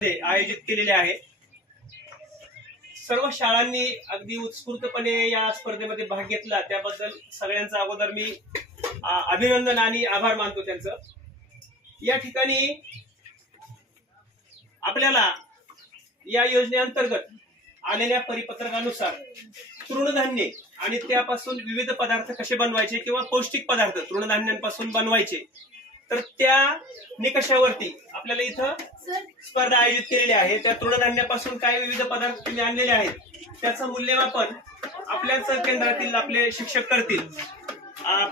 आयोजित केलेले आहे. सर्व शाळांनी अगदी उत्स्फूर्तपणे या स्पर्धेमध्ये भाग घेतला. त्याबद्दल सगळ्यांचं अगोदर मी अभिनंदन आणि आभार मानतो त्यांचं. या ठिकाणी आपल्याला या योजनेअंतर्गत आलेल्या परिपत्रकानुसार तृणधान्ये आणि त्यापासून विविध पदार्थ कसे बनवायचे किंवा पौष्टिक पदार्थ तृणधान्यांपासून बनवायचे तर त्या निकषावरती आपल्याला इथं स्पर्धा आयोजित केलेली आहे. त्या तृणधान्यापासून काय विविध पदार्थ तुम्ही आणलेले आहेत. त्याचं मूल्यमापन आपल्याच केंद्रातील आपले शिक्षक करतील.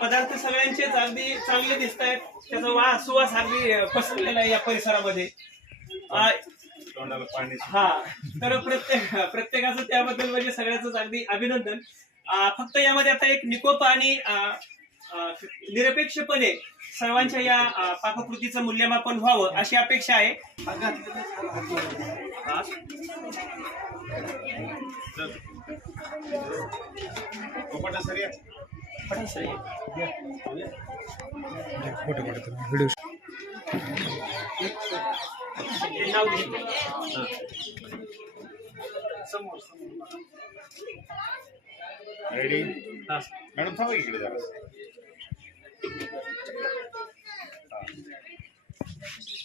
पदार्थ सगळ्यांचेच अगदी चांगले दिसत आहेत. त्याचा वास सुवास अगदी पसरलेला आहे या परिसरामध्ये. हा तर प्रत्येक प्रत्येकाचं त्याबद्दल म्हणजे सगळ्याच अगदी अभिनंदन. फक्त यामध्ये आता एक निकोप आणि निरपेक्षपणे सर्वांच्या या पाककृतीचं मूल्यमापन व्हावं अशी अपेक्षा आहे हा. हा. मॅडम थांबा इकडे जरा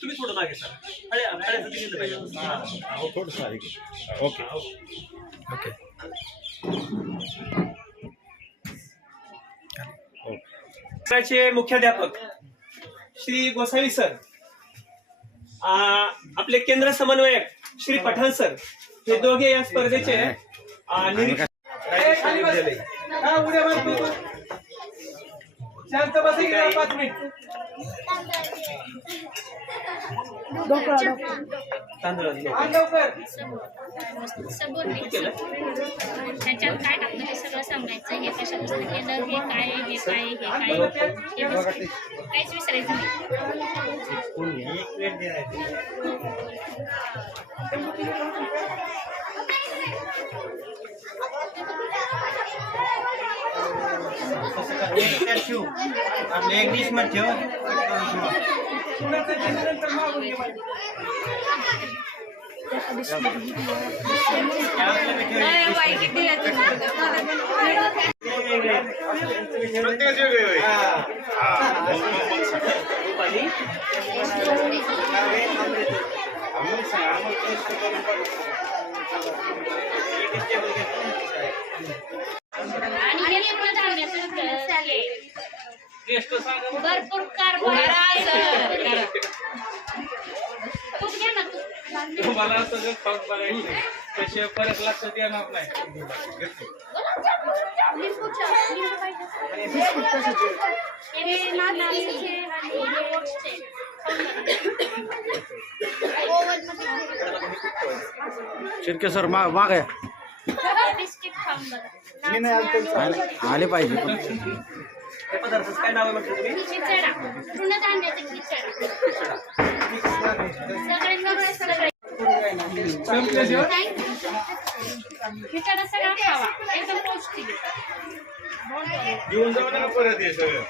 तुम्ही थोडं मागे सर. अरे अरे गेलं पाहिजे. हा. थोडंसं आहे. ओके. ओके. चे मुख्याध्यापक श्री गोसावी सर आ, आपले केंद्र समन्वयक श्री पठाण सर हे दोघे या स्पर्धेचे आ, निरीक्षक शांत बसा पाच मिनिट. त्याच्यात काय टाकलं ते सगळं सांगायचं हे कशापासून केलं हे काय हे काय हे काय हे. काहीच विसरायचं नाही. आपल्या इंग्लिशमध्ये प्रत्येकाची भरपूर मला सगळं खाऊन बघायचं त्याशिवाय परत लक्षात येणार नाही. शिर्के सर मा माग. आणि आले पाहिजे. पण हे पदार्थाचं काय नाव आहे म्हटलं तुम्ही? खिचडा. तृणधान्याचा खिचडा. सगळे सगळे सगळे. खिचडा सगळा खावा. एकदम पौष्टिक घेऊन जाऊ नका परत हे सगळं.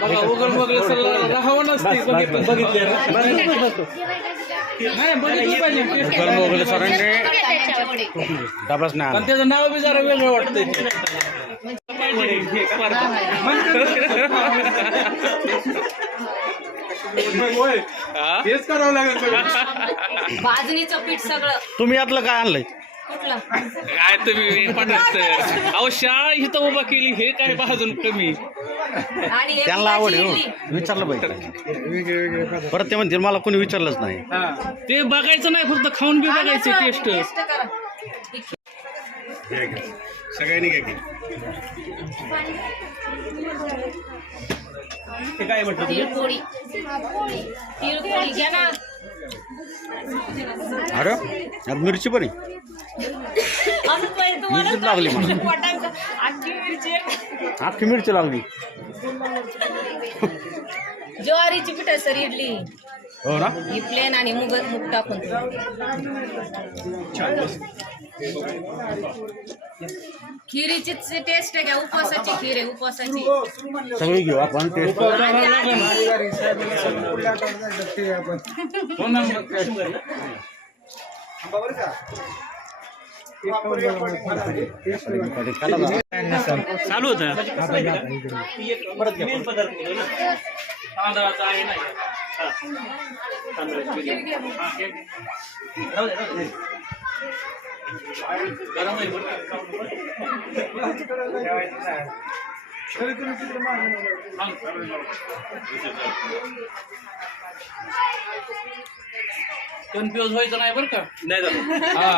बघा उघड बघलं सर राहावं नसते. बघितलं नाही बघितलं पाहिजे. सरांनी. डबाच नाही पण. त्याचं नाव बी जरा वेगळं वाटतंय. हेच करावं लागेल सगळं. भाजणीचं पीठ सगळं. तुम्ही यातलं काय आणलंय? कुठलं? काय तुम्ही पाठवत अहो शाळा इथं उभा केली हे काय भाजून कमी? आणि हे त्यांना आवड आहे हो. विचारलं पाहिजे. परत ते म्हणतील मला कोणी विचारलंच नाही. ते बघायचं नाही फक्त खाऊन बी बघायचं. टेस्ट. करा. सगळ्यांनी घ्या की. हे काय म्हटलं तुम्ही? तिळपोळी तिळपोळी घ्या ना. अरे यात मिरची पण आहे असं पहिले तुम्हाला मिरची लागली मला. मिरची. आहे. अख्खी मिरची लागली. ज्वारीची पीठ सर इडली हो ना ही प्लेन आणि मुग मूग टाकून खिरीची टेस्ट आहे का उपवासाची खीर आहे उपवासाची सगळी घेऊ आपण टेस्ट चालू होतं ती तांदळाचं आहे नाही हा. गरम आहे का? कन्फ्युज व्हायचं नाही बरं का? नाही झालं. हा.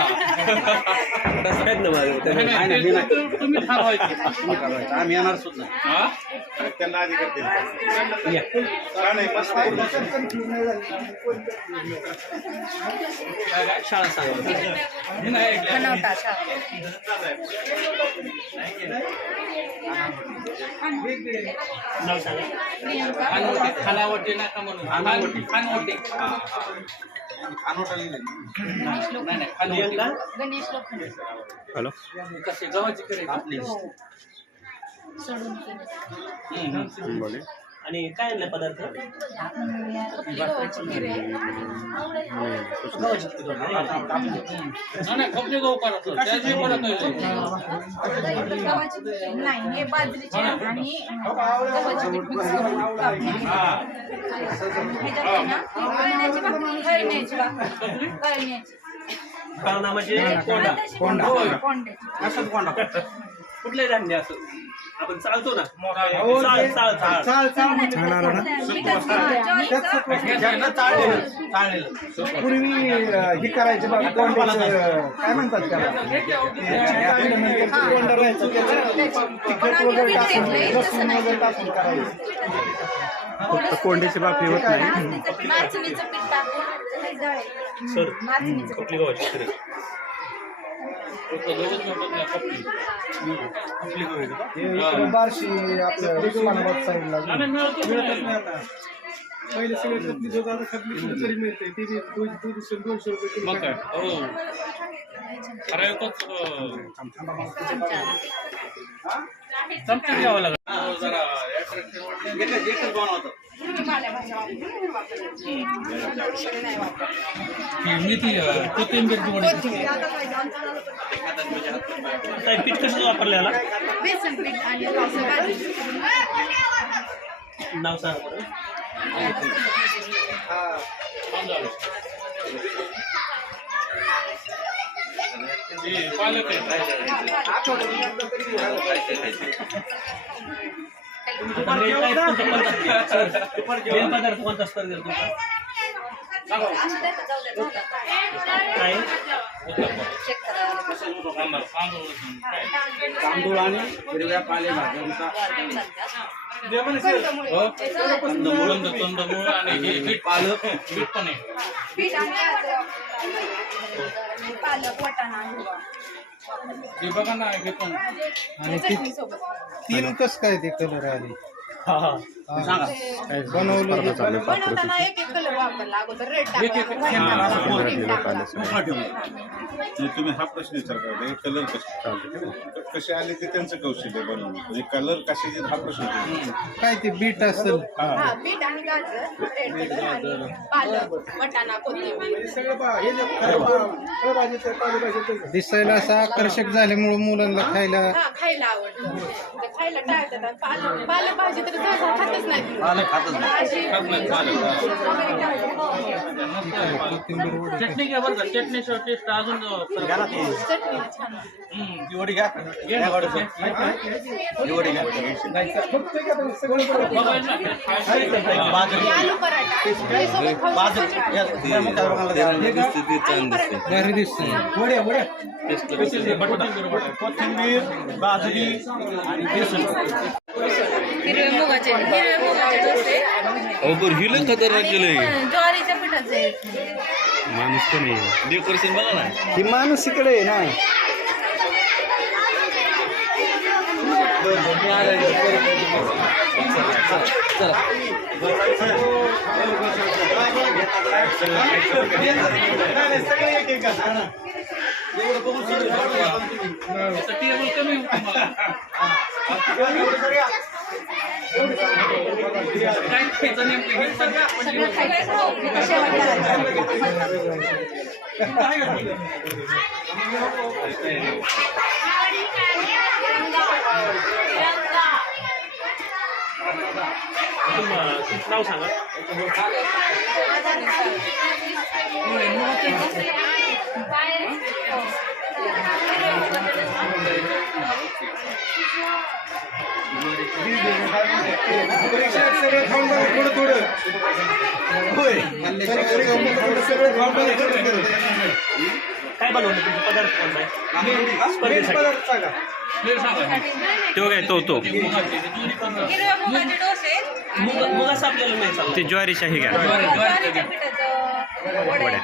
तसं आहेत ना माझं. नाही, नाही, नाही, नाही, ते तर तुम्ही ठरवायचं. करायचं. आम्ही येणार सुद्धा. हा? त्यांना अधिकार दिले. या. का नाही मस्त आहे. काय काय? शाळा सांगा. नाही ऐकलं. नाव सांगा खानवटी खानावटी नका म्हणून? खानवटी. खानवटी नाही नाही खानवटी प्रियंका गणेश लोखंडे हॅलो. कसे गव्हाची सोडून हम्म. बोले. आणि काय आणलं पदार्थ? गव्हाची खीर आहे. गव्हाची खीर होती. नाही, नाही खपली गहू करायचं त्याची परत गव्हाची नाही हे बाजरीचे आणि गव्हाची पीठ मिक्स करून कापणी ह्याच्यात आहे ना कळण्याची भाकरी कळण्याची भाकरी कळण्याची काळणा म्हणजे कोंडा. कोंडा कोंड्याची कुठले धान्य असं. आपण चालतो ना. चाल चाल चाल पूर्वी अं, हे करायचे बघ कोंड्याचं, काय म्हणतात त्याला? कोंडा राहायचं त्याचं तिखट वगैरे टाकून लसूण वगैरे टाकून करायचं. फक्त कोंडीची भाकरी होत नाही. नाचणीचं पीठ टाकून हे दळायचं. सर नाचणीचं कुठली गव्हाची बार्शी आपलं उस्मानाबाद साईडला पहिले सगळे खपली दूध आता खपली दूध तरी मिळते. ते दोनशे रुपये ठराविकच चमचा घ्यावा लागेल जरा. एकच बनवतो मेथी अं, कोथिंबीरची वडी काय पीठ कसं वापरलं याला नाव सांगा बरं तांदूळ. पालक पदार्थ कोणता असतात जर तुमचा काय तांदूळ आणि हिरव्या पालेभाज्यांचा हो? कंदमूळ कंदमूळ आणि हे बीट पालक बीट पण आहे पालक वटाणा. हे बघा ना हे पण. आणि ती चटणी सोबत. तीन कस काय ते कलर आले? हा हा. स्पर्धा चालू आहे? नाही, तुम्ही हा प्रश्न विचारता हे कलर कसे? चालते कसे आले ते त्यांचं कौशल्य बनवून. म्हणजे कलर कशाचे हा प्रश्न. काय ते बीट असेल. हा. बीट आणि गाजर रेड कलर आणि पालक वटाणा कोथिंबीर. सगळं पहा हे जे खरं पहा, फळभाजीचं पालेभाजीचं दिसायला असं आकर्षक झाल्यामुळे मुलांना खायला हा खायला आवडतं. ते खायला टाळतात. आणि पालक पालक भाजी तर खातच नाही। पालक खातच नाही अशी खात नाही पालक अवघड ही लय खतरनाक केलंय ज्वारीच्या पिठाचं आहे. माणूस पण आहे डेकोरेशन बघा ना ही माणूस इकडे आहे ना सगळे एक एक घासा. त्याचं टेबल कमी होतं मला काय खायचं नेमकं हे पण तुमचं नाव सांगा परीक्षा सगळं खाऊन बघा थोडं थोडं होय थोडं सगळं खाऊन बघा थोडं थोडं काय बनवलं तुमचे? पदार्थ कोणता मेन पदार्थ सांगा. सांगा. तो काय तो तो. हिरव्या मुगाचे डोसे मुग मुगाचं आपल्याला नाही ते ज्वारीच्या हे घ्या. ज्वारीच्या वड्या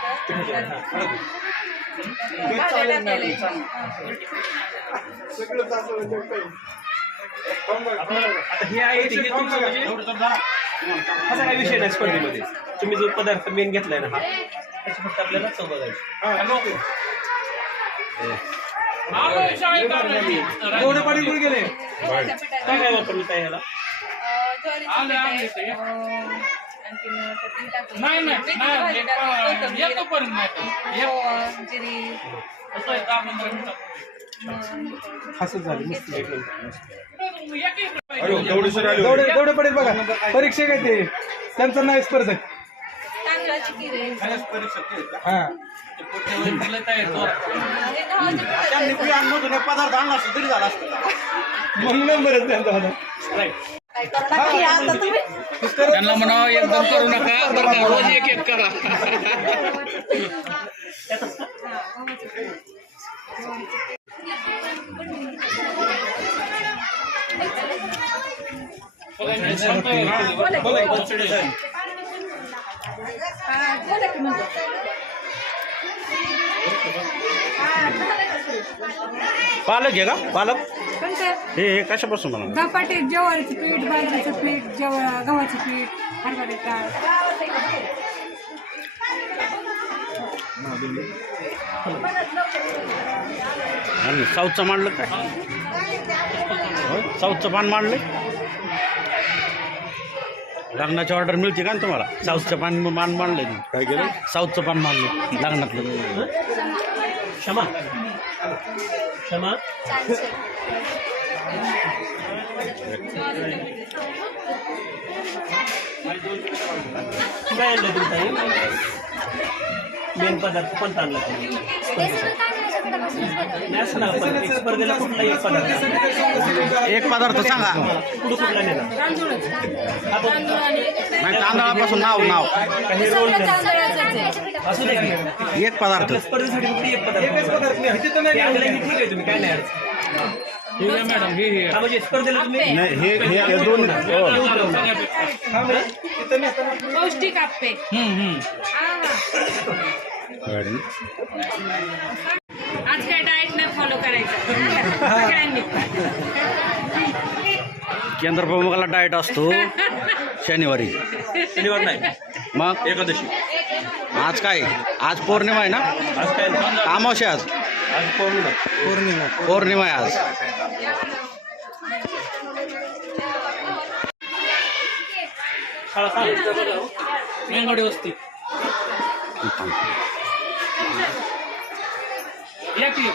हे आहे ते हे तुमचं म्हणजे? असा काही विषय नाही स्पर्धेमध्ये. तुम्ही जो पदार्थ मेन घेतलाय ना हा त्याची फक्त आपल्याला चव बघायची. हा. एवढं पाणी कुठे गेले काय काय वापरलं काय ह्याला? ज्वारीचं पीठ आहे. अं, नाही नाही येतो. जिरी असं आहे, दहा पंधरा. असं झालं मस्त. पडेल बघा. परीक्षा काय? ते. त्यांचं नाही स्पर्धक. तांदळाची आहे कर. हे. पदार्थ आणला असतो तरी झाला असतं. मग नंबरच त्यांचा होता त्यांना म्हणावं एकदम करू नका बरं का रोज एक एक करा हा. पालक आहे का पालक? हे हे कशापासून बनवलं? धपाटे ज्वारीचं पीठ बाजरीचं पीठ जव गव्हाचं पीठ हरभऱ्याची डाळ. आणि साऊथचं मांडलं काय? होय साऊथचं पान मांडलं लग्नाची ऑर्डर मिळते का ना तुम्हाला? साऊथचं पान मान मांडलंय तुम्ही काय केलं? साऊथचं पान मांडलं लग्नातलं. क्षमा क्षमा काय आणलं तुमचं मेन पदार्थ कोणता आणला तुम्ही नाही असं ना पण एक स्पर्धेला कुठला एक पदार्थ एक पदार्थ सांगा कुठं कुठला नेला आपण नाही तांदळापासून नाव नाव काही रोल असू दे. की. एक पदार्थ. आपल्या स्पर्धेसाठी फक्त एक पदार्थ? एकच पदार्थ नाही तिथं ते नाही आणलंय की ठीक आहे तुम्ही काय नाही अडचण. हे घ्या मॅडम हे हे. हा म्हणजे स्पर्धेला तुम्ही नाही हे हे दोन हो. हा, म्हणजे तिथं नाही पौष्टिक आप्पे हम्म हम्म. आज काय डाएट नाही फॉलो करायचं. सगळ्यांनी. केंद्र प्रमुखाला डाएट असतो शनिवारी. शनिवार नाही. मग? एकादशी. आज काय? आज पौर्णिमा आहे ना. अमावस्या आज? पौर्णिमा. पौर्णिमा. पौर्णिमा आहे आज. वस्ती.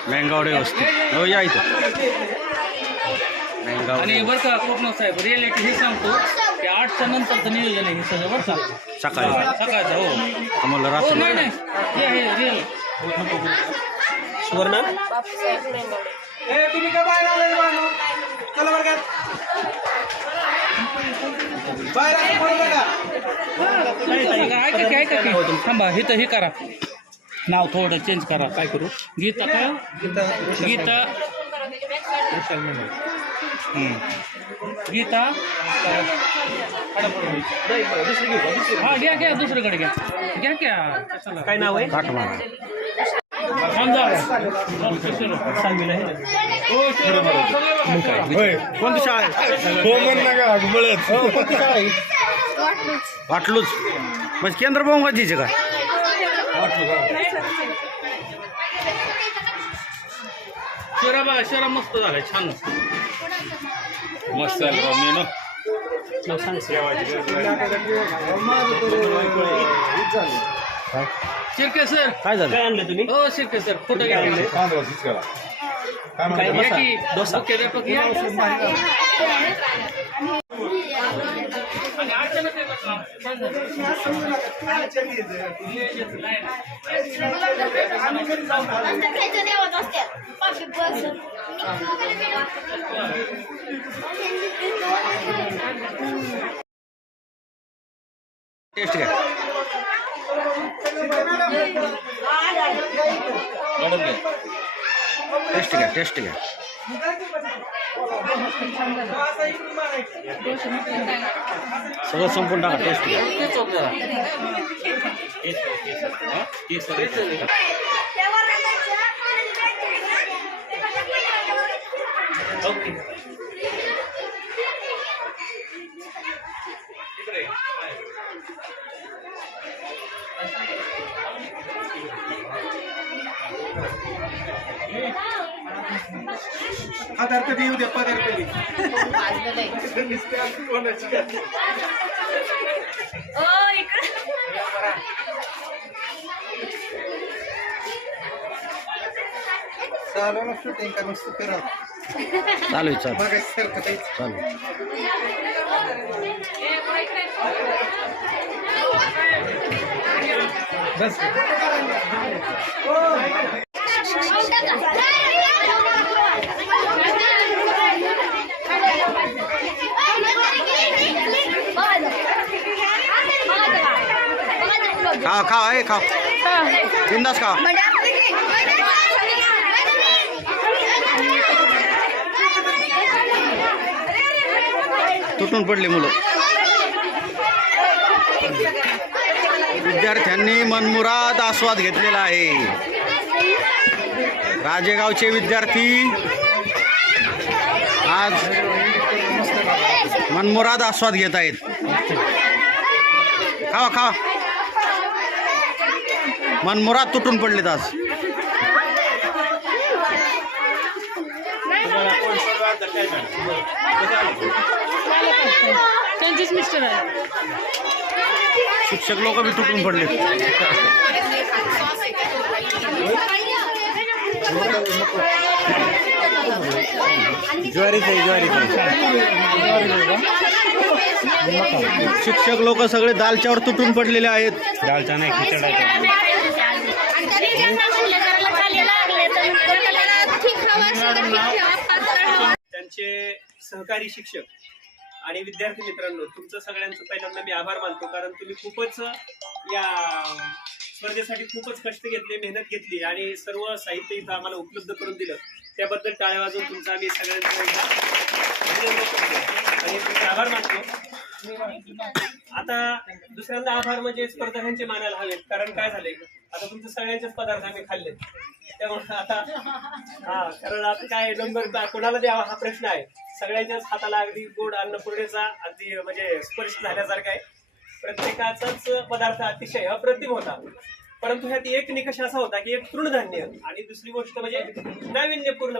मेंगावडे वस्ती. हो या इथं. आणि बरं का कोकणात साहेब रिअलिटी हे सांगतो. आठच्या नंतरचं नियोजन आहे हे सगळं बरं का? सकाळी. सकाळचं हो. आम्हाला हो रात्री नाही नाही. हे आहे रिअल सुवर्ण? ए तुम्ही का बाहेर आलाय बाळांनो? चला बरं का. बाहेर आलं बोलू नका ऐका की ऐका की. थांबा हे तर हे करा. नाव थोडं चेंज करा. काय करू? गीता काय गीता. गीता. हा घ्या घ्या दुसरीकडे घ्या. घ्या घ्या. काय नाव आहे? कोणती शाळा हो, कोणती शाळा आहे? वाटलूच. म्हणजे केंद्र आहे का? शिरा बघा शिरा मस्त झालाय छान. मस्त झालं राव, मेनू शिरके सर काय झालं काय आणलं तुम्ही हो शिरके सर कुठं गेले तांदूळ शिजकाला. काय म्हणता? या की ओके रे पक या. आणि अचानक आहे बघा. टेस्ट घ्या टेस्ट घ्या टेस्ट घ्या सगळं संपून टाका टेस्ट घ्या तेच होतं. ओके पदार्थ बी येऊ द्या पदार्थ बी ओ इकडे चालू ना शूटिंग का नुसतं फिरत चालू आहे चालू बघायचं काही चालू आहे. खा खावा ए खाव बिंदास खावा तुटून पडले मुलं। विद्यार्थ्यांनी मनमुराद आस्वाद घेतलेला आहे. राजेगावचे विद्यार्थी आज मनमुराद आस्वाद घेत आहेत. खावा खावा मनमुराद तुटून पडलेत आज. त्यांचीच मिस्टर आहे शिक्षक लोक बी तुटून पडले ज्वारीच आहे ज्वारीच शिक्षक लोक सगळे दालच्यावर तुटून पडलेले आहेत. दालचा नाही खिचडा आहे. त्यांचे सहकारी शिक्षक आणि विद्यार्थी मित्रांनो तुमचं सगळ्यांचं पहिल्यांदा मी आभार मानतो कारण तुम्ही खूपच या स्पर्धेसाठी खूपच कष्ट घेतले मेहनत घेतली आणि सर्व साहित्य इथं आम्हाला उपलब्ध करून दिलं. त्याबद्दल टाळ्या वाजवून तुमचा आम्ही सगळ्यांचं आणि आभार मानतो. आता दुसऱ्यांदा आभार म्हणजे स्पर्धकांचे मानायला हवेत कारण काय झालंय? आता तुमचे सगळ्याचेच पदार्थ आम्ही खाल्ले. त्यामुळे आता हा कारण आता काय नंबर कोणाला द्यावा हा प्रश्न आहे. सगळ्यांच्याच हाताला अगदी गोड अन्नपूर्णेचा अगदी म्हणजे स्पर्श झाल्यासारखा आहे. प्रत्येकाचाच पदार्थ अतिशय अप्रतिम होता. परंतु ह्यात एक निकष असा होता की एक तृणधान्य आणि दुसरी गोष्ट म्हणजे नाविन्यपूर्ण